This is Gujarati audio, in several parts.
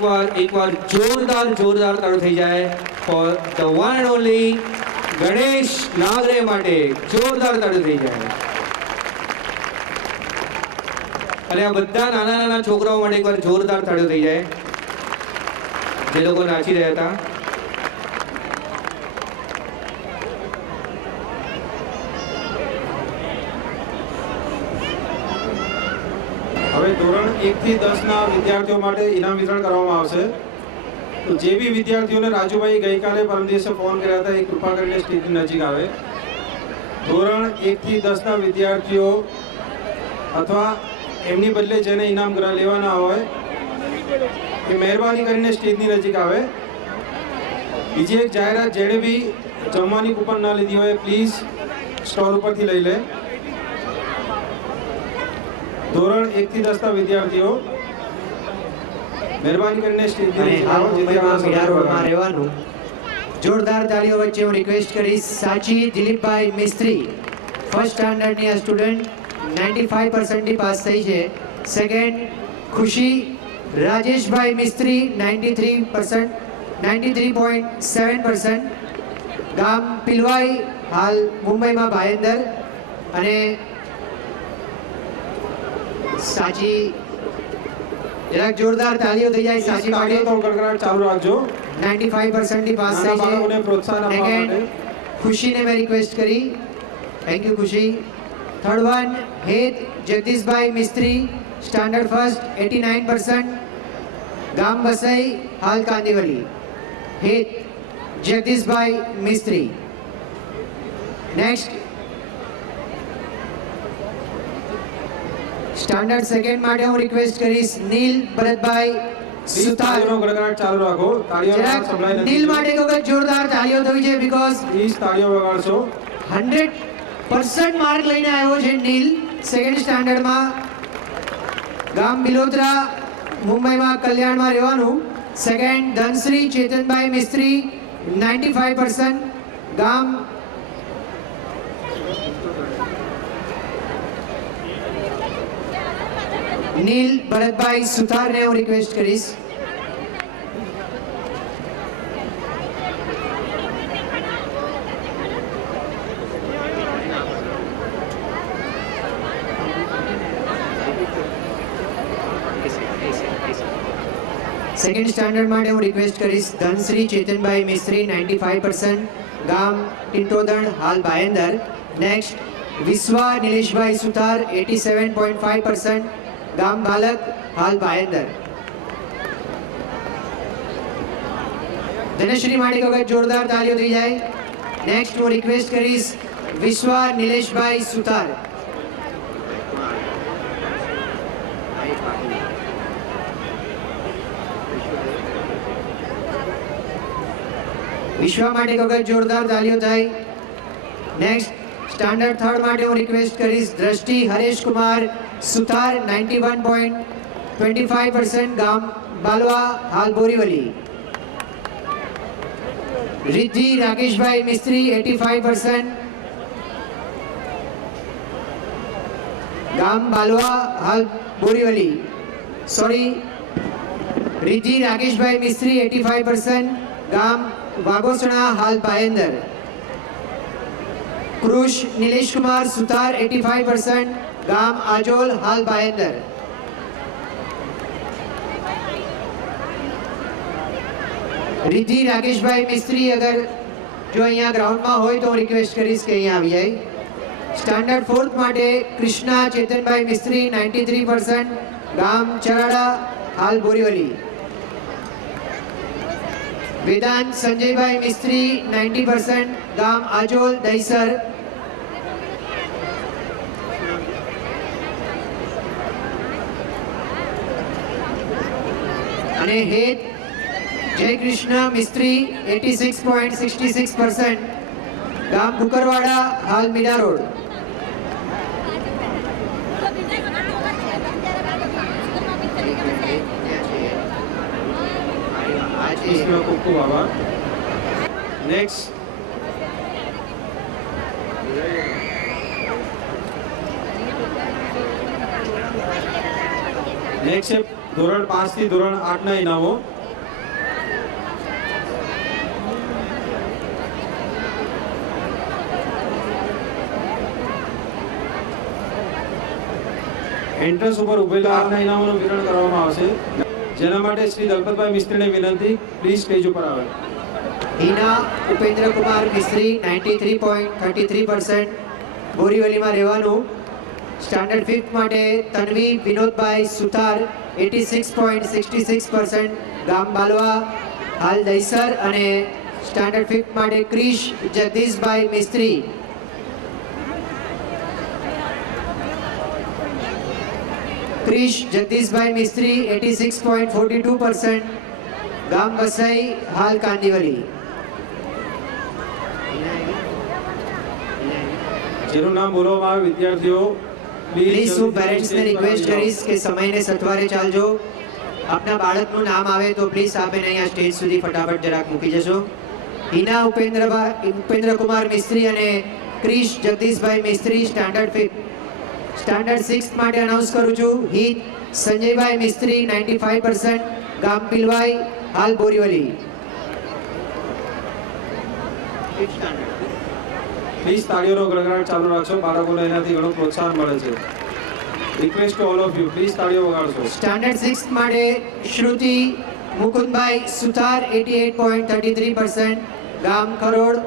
એકવાર જોરદાર તાળીઓ થઈ જાય for the one and only Ganesh Nagare માટે જોરદાર તાળીઓ થઈ જાય. અને આ બધા નાના છોકરાઓ માટે એકવાર જોરદાર તાળીઓ થઈ જાય જે લોકો નાચી રહ્યા હતા. હવે ધોરણ 1 થી 10 ના વિદ્યાર્થીઓ માટે ઇનામ વિતરણ કરવામાં આવશે. તો જે બી વિદ્યાર્થીઓને રાજુભાઈ ગઈકાલે પરમ દિવસે ફોન કર્યા હતા એ કૃપા કરીને સ્ટેજની નજીક આવે. ધોરણ 1 થી 10 ના વિદ્યાર્થીઓ અથવા એમની બદલે જેને ઇનામ લેવાના હોય એ મહેરબાની કરીને સ્ટેજની નજીક આવે. બીજી એક જાહેરાત, જેણે બી જમવાની કૂપન ન લીધી હોય પ્લીઝ સ્ટોલ ઉપરથી લઈ લે. ધોરણ 1 થી 10 ના વિદ્યાર્થીઓ મહેરબાની કરીને સ્ટેજની રહેવાનું. જોરદાર તાળીઓ વચ્ચે હું રિક્વેસ્ટ કરીશ સાચી દિલીપભાઈ મિસ્ત્રી, ફર્સ્ટ સ્ટાન્ડર્ડની આ સ્ટુડન્ટ 95% થી પાસ થઈ છે. સેકન્ડ ખુશી રાજેશભાઈ મિસ્ત્રી 93.7%, ગામ પિલવાઈ, હાલ મુંબઈમાં ભાયંદર. અને સાચી જરાક જોરદાર તાળીઓ થઈ જાય સાચી માટે. તો ગડગડાટ ચાલુ રાખજો. 95% થી પાસ થઈ છે. પ્રોત્સાહન આપવા માટે ખુશીને મેં રિક્વેસ્ટ કરી. થેન્ક યુ ખુશી. થર્ડ વન હેત જગદીશભાઈ મિસ્ત્રી, સ્ટાન્ડર્ડ ફર્સ્ટ 89%, ગામ બસાઈ, હાલ કાંદીવલી. હેત જગદીશભાઈ મિસ્ત્રી. નેક્સ્ટ સ્ટાન્ડર્ડ સેકન્ડ માટે હું રિક્વેસ્ટ કરીશ નીલ ભરતભાઈ સુતાર. ચાલુ રાખો. નીલ માટે કોઈ જોરદાર તાળીઓ થવી છે બીકોઝ 30 તાળીઓ વગાડશો. 100% માર્ક લઈને આવ્યો છે નીલ સેકન્ડ સ્ટાન્ડર્ડમાં. ગામ બિલોદરા, મુંબઈમાં કલ્યાણમાં રહેવાનું. સેકન્ડ ધનશ્રી ચેતનભાઈ મિસ્ત્રી 95%, ગામ નીલ ભરતભાઈ સુતારને હું રિક્વેસ્ટ કરીશ. સેકન્ડ સ્ટાન્ડર્ડ માટે હું રિક્વેસ્ટ કરીશ ધનશ્રી ચેતનભાઈ મિસ્ત્રી 95%, ગામ ટિંટોદણ, હાલ ભાયંદર. નેક્સ્ટ વિશ્વા નિલેશભાઈ સુતાર 87.5%, ગામ બાલક, હાલ ભાયંદર. ધનશ્રી માટે કોઈ જોરદાર તાળીઓ થઈ જાય. નેક્સ્ટ હું રિક્વેસ્ટ કરીશ વિશ્વા નિલેશભાઈ સુતાર. વિશ્વા માટે કોઈ જોરદાર તાળીઓ થાય. નેક્સ્ટ સ્ટાન્ડર્ડ થર્ડ માટે હું રિક્વેસ્ટ કરીશ દ્રષ્ટિ હરેશ કુમાર સુતાર 91.25%, ગામ બાલવા, હાલ બોરીવલી. રિદ્ધિ રાકેશભાઈ મિસ્ત્રી 85%, ગામ બાલવા, હાલ બોરીવલી. સોરી, રિદ્ધિ રાકેશભાઈ મિસ્ત્રી 85%, ગામ વાગોસણા, હાલ ભાયંદર. કૃષ નિલેશ કુમાર સુતાર 85%, ગામ આજોલ, હાલ ભાયંદર. રિદ્ધિ રાકેશભાઈ મિસ્ત્રી અગર જો અહીંયા ગ્રાઉન્ડમાં હોય તો રિક્વેસ્ટ કરીશ કે અહીંયા આવી જાય. સ્ટાન્ડર્ડ ફોર્થ માટે કૃષ્ણા ચેતનભાઈ મિસ્ત્રી 93%, ગામ ચરાડા, હાલ બોરીવલી. વેદાંત સંજયભાઈ મિસ્ત્રી 90%, ગામ આજોલ, દહીસર. અને હેત જયકૃષ્ણ મિસ્ત્રી 86.66%, ગામ કુકરવાડા, હાલ મીડા રોડ. ખૂબ ખૂબ આભાર. નેક્સ્ટ છે ધોરણ 5 થી ધોરણ 8 ના ઇનામો. એન્ટ્રન્સ ઉપર ઉભેલા આપના ઇનામોનું વિતરણ કરવામાં આવશે, જેના માટે શ્રી દલપતભાઈ મિસ્ત્રીને વિનંતી, પ્લીઝ સ્ટેજ ઉપર આવે. હિના ઉપેન્દ્ર કુમાર મિસ્ત્રી 93.33% બોરીવલીમાં રહેવાનું. સ્ટાન્ડર્ડ 5th માટે તન્વી વિનોદભાઈ સુથાર 86.66% ગામ બાલવા હાલ દહીસર. અને સ્ટાન્ડર્ડ 5th માટે ક્રિશ જગદીશભાઈ મિસ્ત્રી જગદીશભાઈ મિસ્ત્રી 86.42% ગામ વસઈ હાલ કાંદીવલી. જેનું નામ બોલવામાં આવે વિદ્યાર્થીઓ પ્લીઝ હું પેરેન્ટ્સને રિક્વેસ્ટ કરીશ કે સમયને સથવારે ચાલજો. આપના બાળકનું નામ આવે તો પ્લીઝ આપને અહીંયા સ્ટેજ સુધી ફટાફટ જરાક મૂકી જશો. હિના ઉપેન્દ્ર કુમાર મિસ્ત્રી અને ક્રિશ જગદીશભાઈ મિસ્ત્રી સ્ટાન્ડર્ડ 5th. સ્ટાન્ડર્ડ 6th માટે અનાઉન્સ કરું છું હિત સંજયભાઈ મિસ્ત્રી 95% ગામ પિલવાઈ હાલ બોરીવલી. પ્લીઝ તાળીઓનો ગડગડાટ ચાલુ રાખશો, બાળકોને એનાથી ઘણું પ્રોત્સાહન મળે છે. Request to all of you, please તાળીઓ વગાડશો. સ્ટાન્ડર્ડ 6th માટે શ્રુતિ મુકુંદભાઈ સુથાર 88.33% ગામ ખરોડ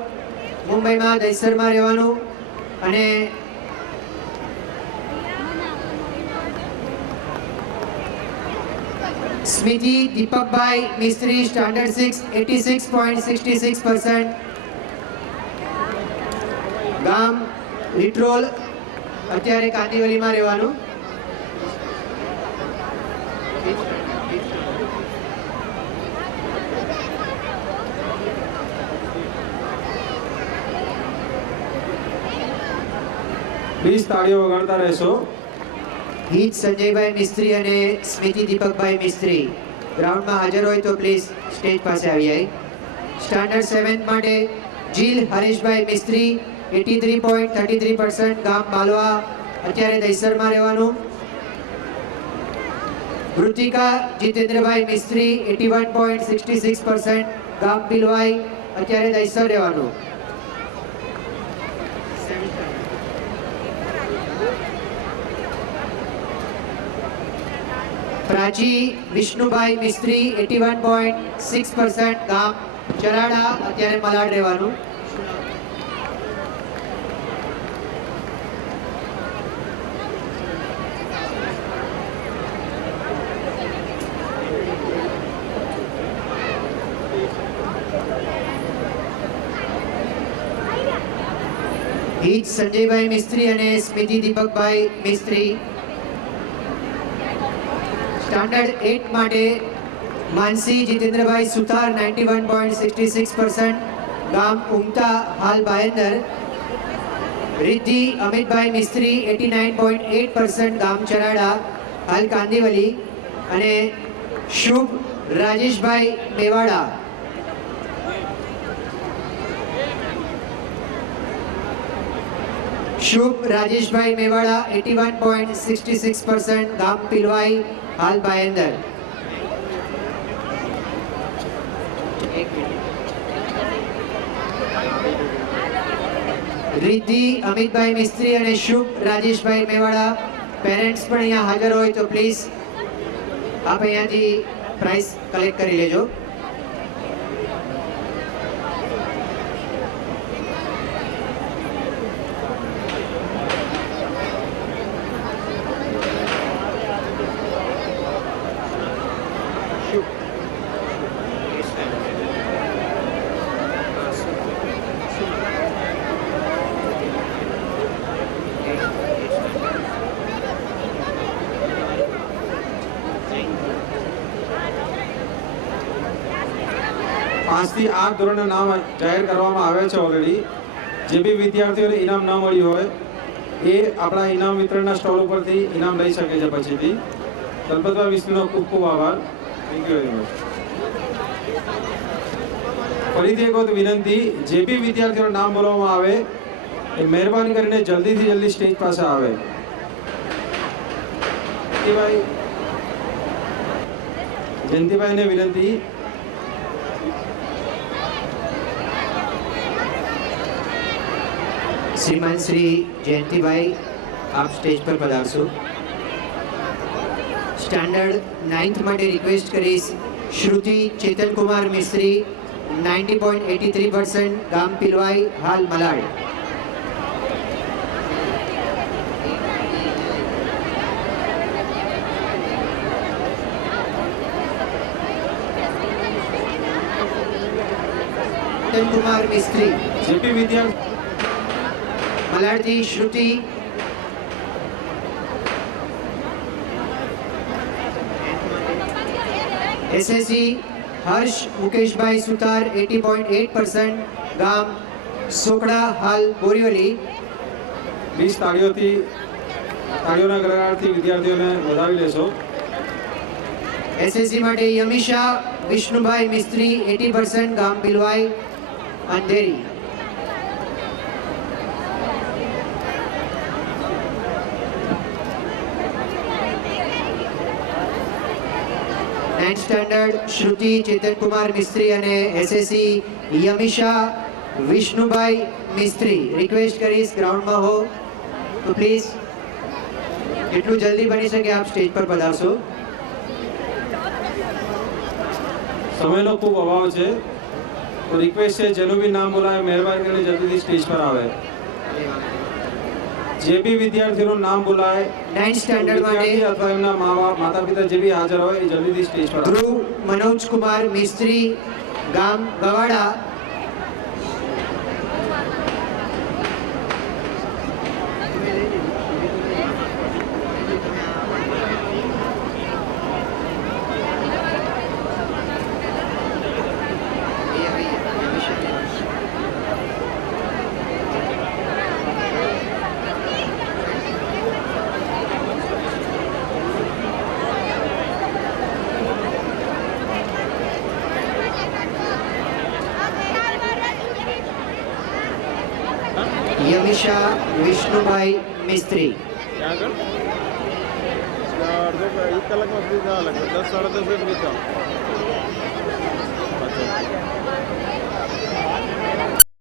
મુંબઈમાં દહીસરમાં રહેવાનું. અને સ્મિતિ દીપકભાઈ મિસ્ત્રી સ્ટાન્ડર્ડ 6 86.66% ગામ લિટ્રોલ અત્યારે કાંદીવલીમાં રહેવાનું. પ્લીઝ તાળીઓ વગાડતા રહેશો. હિત સંજયભાઈ મિસ્ત્રી અને સ્મિતિ દીપકભાઈ મિસ્ત્રી ગ્રાઉન્ડમાં હાજર હોય તો પ્લીઝ સ્ટેજ પાસે આવી જાય. સ્ટાન્ડર્ડ 7th માટે જીલ હરેશભાઈ મિસ્ત્રી 83.33% ગામ બાલવા અત્યારે દહીસરમાં રહેવાનું. ઋતિકા જીતેન્દ્રભાઈ મિસ્ત્રી 81.66% ગામ પિલવાઈ અત્યારે દહીસર રહેવાનું. પ્રાચી વિષ્ણુભાઈ મિસ્ત્રી 81.6% ગામ ચરાડા અત્યારે મલાડ રહેવાનું. હિત સંજયભાઈ મિસ્ત્રી અને સ્મિતિ દીપકભાઈ મિસ્ત્રી. સ્ટાન્ડર્ડ 8 માટે માનસી જીતેન્દ્રભાઈ સુથાર 91.66% ગામ ઉમતા હાલ બાયંદર. રિદ્ધિ અમિતભાઈ મિસ્ત્રી 89.8% ગામ ચરાડા હાલ કાંદીવલી. અને શુભ રાજેશભાઈ મેવાડા શુભ રાજેશભાઈ મેવાડા 81.66% ગામ પિલવાઈ હાલ બાયંદર. રિદ્ધિ અમિતભાઈ મિસ્ત્રી અને શુભ રાજેશભાઈ મેવાડા પેરેન્ટ્સ પણ અહીંયા હાજર હોય તો પ્લીઝ આપ અહીંયાથી પ્રાઇઝ કલેક્ટ કરી લેજો. પાંચથી 8 ધોરણના નામ જાહેર કરવામાં આવ્યા છે ઓલરેડી. જે બી વિદ્યાર્થીઓને ઇનામ ન મળ્યું હોય એ આપણા ઇનામ વિતરણના સ્ટોલ ઉપરથી ઇનામ લઈ શકે છે પછીથી. દલપતભાઈ મિસ્ત્રીનો ખૂબ ખૂબ આભાર. Thank you very much. ફરીથી એક વખત વિનંતી, જે બી વિદ્યાર્થીઓનું નામ બોલવામાં આવે એ મહેરબાની કરીને જલ્દીથી જલ્દી સ્ટેજ પાસે આવે. જયંતિભાઈને વિનંતી. શ્રીમાન શ્રી જયંતિભાઈ આપ સ્ટેજ પર પધારશો. સ્ટાન્ડર્ડ 9th માટે રિક્વેસ્ટ કરીશ શ્રુતિ ચેતનકુમાર મિસ્ત્રી 90.83%, ગામ પિલવાઈ, હાલ મલાડ. ચેતનકુમાર મિસ્ત્રી જેપી વિદ્યાર્થી મલાડથી શ્રુતિ એસએસસી હર્ષ મુકેશભાઈ સુતાર 80.8%, ગામ સોકડા, હાલ બોરીવલી. 20 તાળીઓના ગણગાટથી વિદ્યાર્થીઓને વધાવી લેશો. એસએસસી માટે યમિશા વિષ્ણુભાઈ મિસ્ત્રી 80%, ગામ બિલવાઈ, અંધેરી. નાઇન્થ સ્ટાન્ડર્ડ શ્રુતિ ચેતનકુમાર મિસ્ત્રી અને એસએસસી યમિશા વિષ્ણુભાઈ મિસ્ત્રી. રિક્વેસ્ટ કરીશ ગ્રાઉન્ડમાં હો તો પ્લીઝ જેટલું જલ્દી બની શકે આપ સ્ટેજ પર પધારશો. સમયનો ખૂબ અભાવ છે, તો રિક્વેસ્ટ છે જેનું બી નામ બોલાય મહેરબાની કરીને જલ્દીથી સ્ટેજ પર આવે. જે બી વિદ્યાર્થીનું નામ બોલાય, નાઇન્થ સ્ટાન્ડર્ડ વિદ્યાર્થી માટે અથવા એમના માતા પિતા જે બી હાજર હોય એ જલ્દીથી સ્ટેજ પર આવે. ધ્રુવ મનોજ કુમાર મિસ્ત્રી, ગામ ગવાડા. યમિશા વિષ્ણુભાઈ મિસ્ત્રી. ત્યાં આગળ અડધો 1 કલાકમાં ફ્રી થવા લાગે, 10 સાડા 10 ફ્રી થવા.